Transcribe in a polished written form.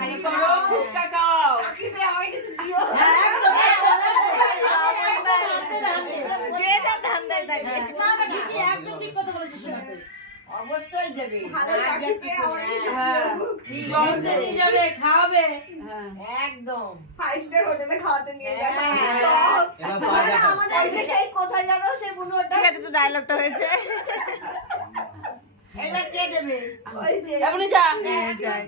চাকরি করো, ফুচকা খাও। চাকরি পেয়ে আমাকে কিছু দিও। যে যা ধান দেয় তাকে। একদম ঠিক কথা বলেছিস শোনা। অবশ্যই দেবে। ভালো চাকরি পেয়ে আমাকে কিছু দিও। জলতে নিয়ে যাবে, খাওয়াবে। একদম 5 স্টার হোটেলে খাওয়াতে নিয়ে যাবে। আমাদের সেই কোথায় জানো সেই বুনুটা? ঠিক আছে, তো ডায়লগটা হয়েছে। এবার কে দেবে? ওই যে এমনি যা। যাই।